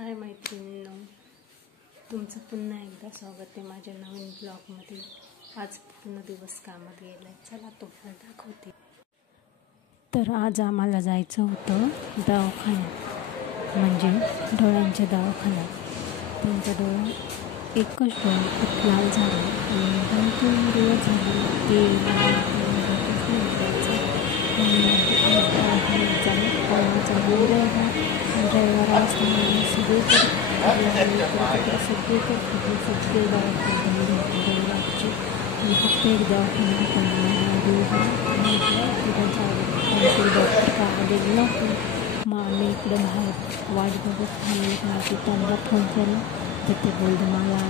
हाय मैत्रिणींनो, तुमचं पुन्हा एकदा स्वागत आहे माझ्या नवीन ब्लॉगमध्ये। आज पूर्ण दिवस कामात गेलाय, चला तुम्हाला दाखवते। तर आज आम्हाला जायचं होतं दवाखान्यात, म्हणजे डोळ्यांच्या दवाखान्यात। त्यांचा डोळा एकच डोळा खूप लाल झाला आणि 2-3 दिवस झाले ते ड्रायव्हर असल्यामुळे सगळीकडे दवाखान्याची आणि फक्त एक दवाखाना डॉक्टर का आलेले नव्हते। मग आम्ही इकडे बाहेर वाट बघत थांबली। त्यांना फोन केला तर ते बोलले मला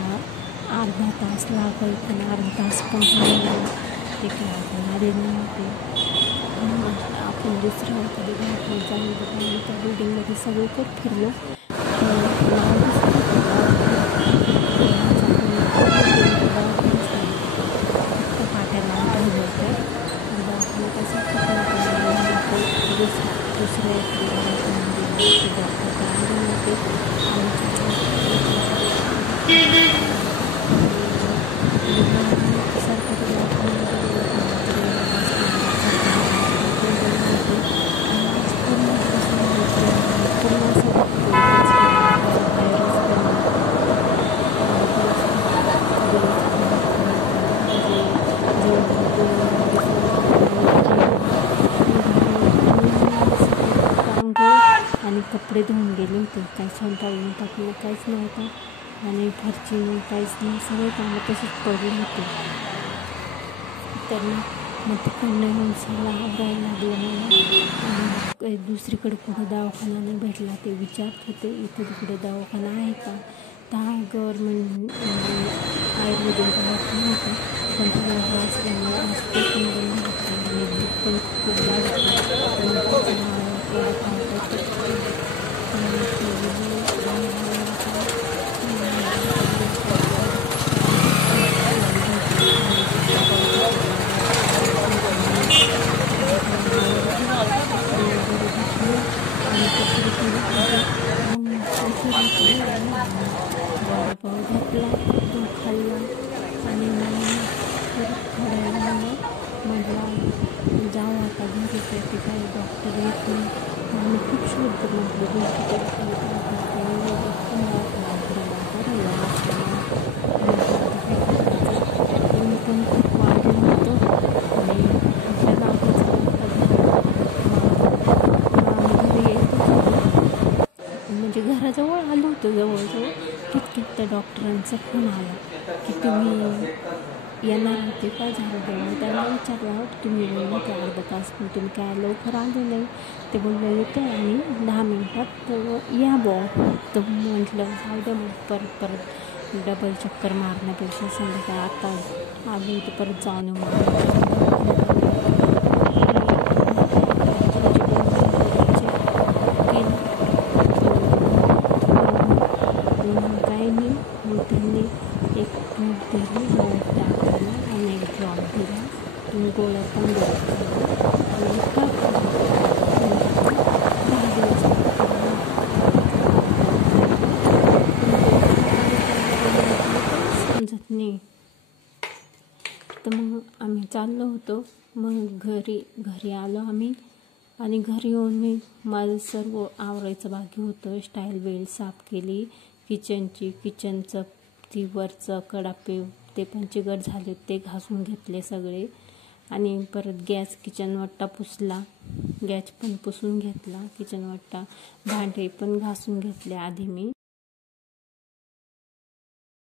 अर्धा तास लागेल, पण अर्धा तास पण ते काय आलेले नव्हते। आपण दुसऱ्या एखादी दवाखान्यात जाऊन बघायला त्या बिल्डिंगमध्ये सगळीकडे फिरलो फक्त पाट्या लावून ठेवले होते। दवाखान्यात असं दुसऱ्या आणि कपडे धुवून गेले होते, काही स्वयंपाक काहीच नव्हतं आणि फरची काहीच नाही, सगळे कामं तसेच पडले होते। त्यांना मग तिकडनं येऊन सगळं आवरायला लागलं मला। आणि दुसरीकडे कुठं दवाखाना नाही भेटला, ते विचारत होते इथे तिकडे दवाखाना आहे का। तर गव्हर्मेंट आयुर्वेदिक दवाखाना होता, पण तो असल्यामुळे आज ते पण बंद होतं आणि पण खूप वडापाव घेतला, तो खाल्ला आणि म्हटलं जाऊ आता घरी, ते काही डॉक्टर येत नाही। आम्ही खूप शोधतो म्हटलं पण खूप वाढलं होतं आणि म्हणजे घराजवळ आलो होतो जवळजवळ, तितक्यात त्या डॉक्टरांचा फोन आला की तुम्ही येणार होते काय झालं तेव्हा। त्यांना विचारलं तुम्ही बोलले की अर्धा तास, पण तुम्ही काय लवकर आले नाही। ते बोलले येतो आणि 10 मिनटात तर या तर म्हटलं जाऊ दे, मग परत डबल चक्कर मारण्यापेक्षा संध्याकाळी आता आलो तर परत जाऊन काही नाही। मग त्यांनी एक ट्यूब दिली टाकायला आणि एक ड्रॉप दिला, तुम्ही गोळ्या पण समजत नाही। तर मग आम्ही चाललो होतो। मग घरी आलो आम्ही आणि घरी येऊन मी माझं सर्व आवरायचं बाकी होतं। स्टाईल बेल साफ केली, किचनचं ती वरचं कडापे ते पण चिकट झाले ते घासून घेतले सगळे आणि परत किचन वट्टा पुसला, गॅस पण पुसून घेतला, किचन वट्टा भांडे पण घासून घेतले आधी मी।